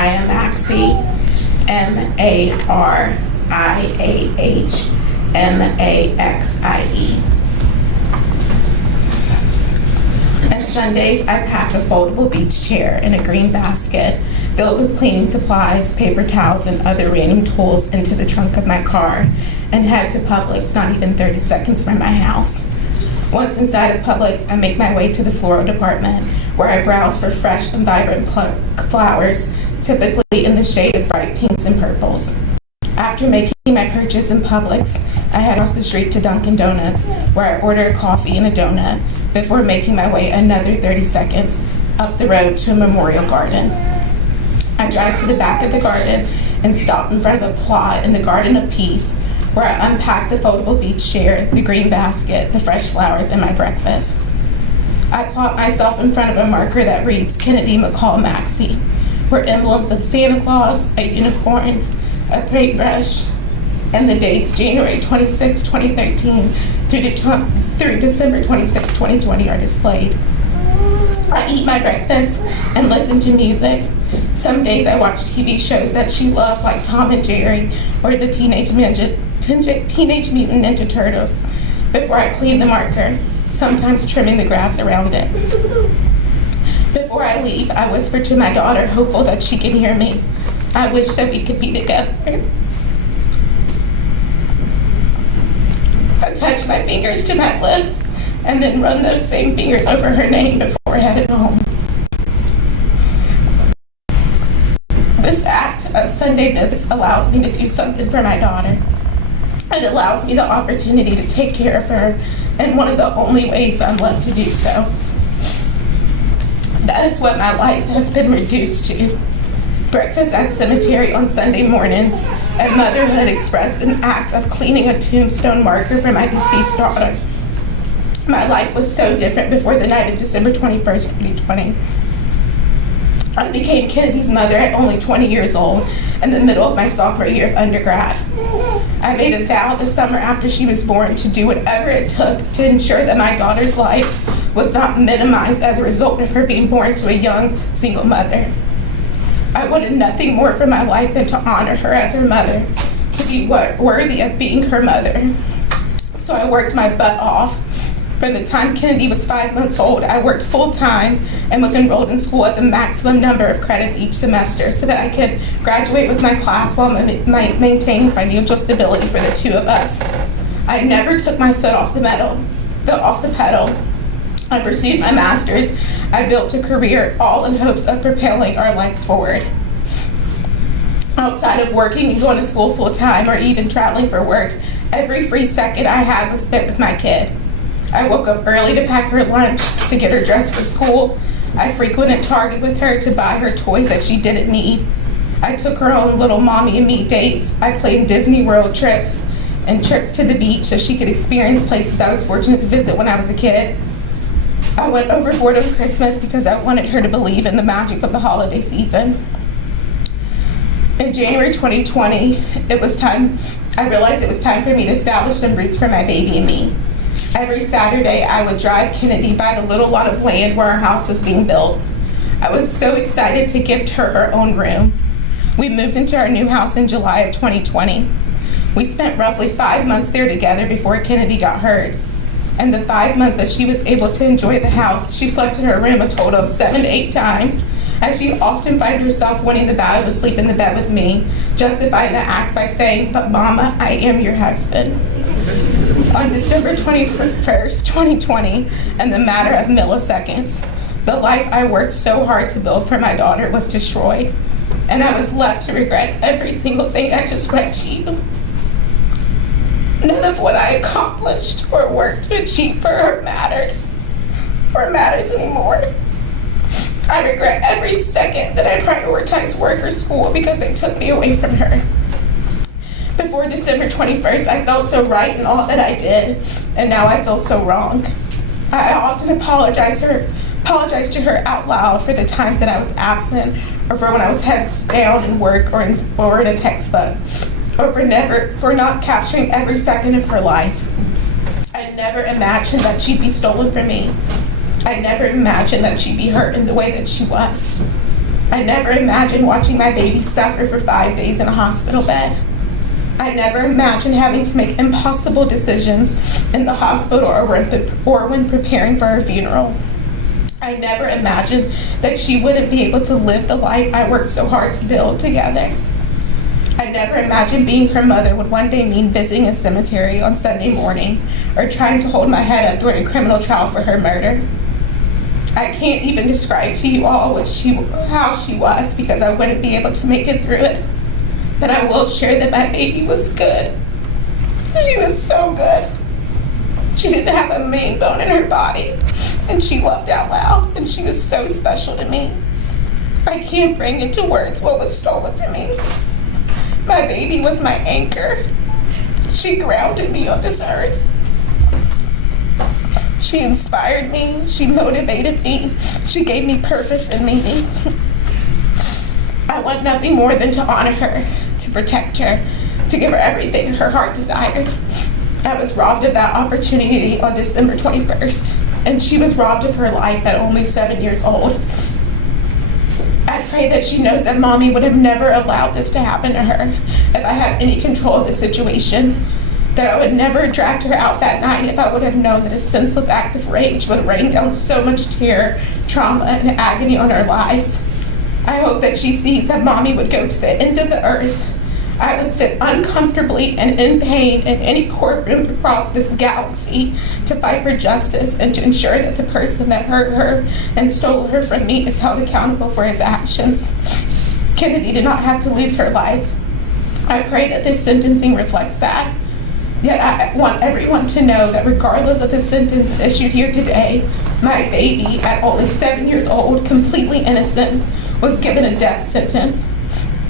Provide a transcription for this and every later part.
Mariah Maxie, MariahMaxie. And Sundays, I pack a foldable beach chair in a green basket filled with cleaning supplies, paper towels, and other random tools into the trunk of my car and head to Publix, not even 30 seconds from my house. Once inside of Publix, I make my way to the floral department where I browse for fresh and vibrant flowers, typically in the shade of bright pinks and purples. After making my purchase in Publix, I head across the street to Dunkin' Donuts, where I order a coffee and a donut before making my way another 30 seconds up the road to a memorial garden. I drive to the back of the garden and stop in front of a plot in the Garden of Peace, where I unpack the foldable beach chair, the green basket, the fresh flowers, and my breakfast. I plot myself in front of a marker that reads Kennedy Maxie, where emblems of Santa Claus, a unicorn, a paintbrush, and the dates January 26, 2013 through December 26, 2020 are displayed. I eat my breakfast and listen to music. Some days I watch TV shows that she loved, like Tom and Jerry or the Teenage Mutant Ninja Turtles, before I clean the marker, sometimes trimming the grass around it. Before I leave, I whisper to my daughter, hopeful that she can hear me, I wish that we could be together. I touch my fingers to my lips and then run those same fingers over her name before heading home. This act of Sunday visits allows me to do something for my daughter. It allows me the opportunity to take care of her in one of the only ways I'm left to do so. That is what my life has been reduced to. Breakfast at cemetery on Sunday mornings, and motherhood expressed an act of cleaning a tombstone marker for my deceased daughter. My life was so different before the night of December 21st, 2020. I became Kennedy's mother at only 20 years old in the middle of my sophomore year of undergrad. I made a vow the summer after she was born to do whatever it took to ensure that my daughter's life was not minimized as a result of her being born to a young single mother. I wanted nothing more for my life than to honor her as her mother, to be worthy of being her mother. So I worked my butt off. From the time Kennedy was 5 months old, I worked full-time and was enrolled in school at the maximum number of credits each semester so that I could graduate with my class while maintaining financial stability for the two of us. I never took my foot off the pedal. I pursued my master's. I built a career all in hopes of propelling our lives forward. Outside of working and going to school full-time or even traveling for work, every free second I had was spent with my kid. I woke up early to pack her lunch, to get her dressed for school. I frequented Target with her to buy her toys that she didn't need. I took her on little mommy and me dates. I planned Disney World trips and trips to the beach so she could experience places I was fortunate to visit when I was a kid. I went overboard on Christmas because I wanted her to believe in the magic of the holiday season. In January 2020, I realized it was time for me to establish some roots for my baby and me. Every Saturday, I would drive Kennedy by the little lot of land where our house was being built. I was so excited to gift her her own room. We moved into our new house in July of 2020. We spent roughly 5 months there together before Kennedy got hurt. And the 5 months that she was able to enjoy the house, she slept in her room a total of 7 to 8 times, as she often found herself wanting the battle to sleep in the bed with me, justifying the act by saying, "But Mama, I am your husband." On December 21st, 2020, in the matter of milliseconds, the life I worked so hard to build for my daughter was destroyed, and I was left to regret every single thing I just read to you. None of what I accomplished or worked to achieve for her mattered or matters anymore. I regret every second that I prioritized work or school because they took me away from her. Before December 21st, I felt so right in all that I did, and now I feel so wrong. I often apologize to her out loud for the times that I was absent, or for when I was heads down in work or in a textbook, or for not capturing every second of her life. I never imagined that she'd be stolen from me. I never imagined that she'd be hurt in the way that she was. I never imagined watching my baby suffer for 5 days in a hospital bed. I never imagined having to make impossible decisions in the hospital or when preparing for her funeral. I never imagined that she wouldn't be able to live the life I worked so hard to build together. I never imagined being her mother would one day mean visiting a cemetery on Sunday morning or trying to hold my head up during a criminal trial for her murder. I can't even describe to you all how she was, because I wouldn't be able to make it through it. But I will share that my baby was good. She was so good. She didn't have a main bone in her body, and she loved out loud, and she was so special to me. I can't bring into words what was stolen from me. My baby was my anchor. She grounded me on this earth. She inspired me. She motivated me. She gave me purpose and meaning. I want nothing more than to honor her, to protect her, to give her everything her heart desired. I was robbed of that opportunity on December 21st, and she was robbed of her life at only 7 years old. I pray that she knows that Mommy would have never allowed this to happen to her if I had any control of the situation, that I would never have dragged her out that night if I would have known that a senseless act of rage would rain down so much terror, trauma, and agony on our lives. I hope that she sees that Mommy would go to the end of the earth. I would sit uncomfortably and in pain in any courtroom across this galaxy to fight for justice and to ensure that the person that hurt her and stole her from me is held accountable for his actions. Kennedy did not have to lose her life. I pray that this sentencing reflects that. Yet I want everyone to know that regardless of the sentence issued here today, my baby, at only 7 years old, completely innocent, was given a death sentence.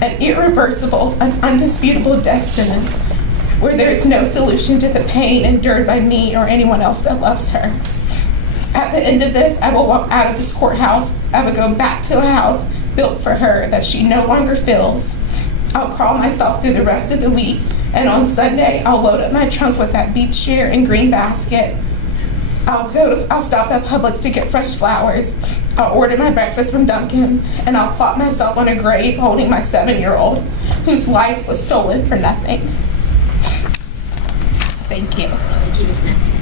An irreversible, an undisputable death sentence where there is no solution to the pain endured by me or anyone else that loves her. At the end of this, I will walk out of this courthouse. I will go back to a house built for her that she no longer fills. I'll crawl myself through the rest of the week, and on Sunday, I'll load up my trunk with that beach chair and green basket. I'll stop at Publix to get fresh flowers. I'll order my breakfast from Dunkin', and I'll plop myself on a grave holding my 7-year-old whose life was stolen for nothing. Thank you. Thank you, Ms. Maxie.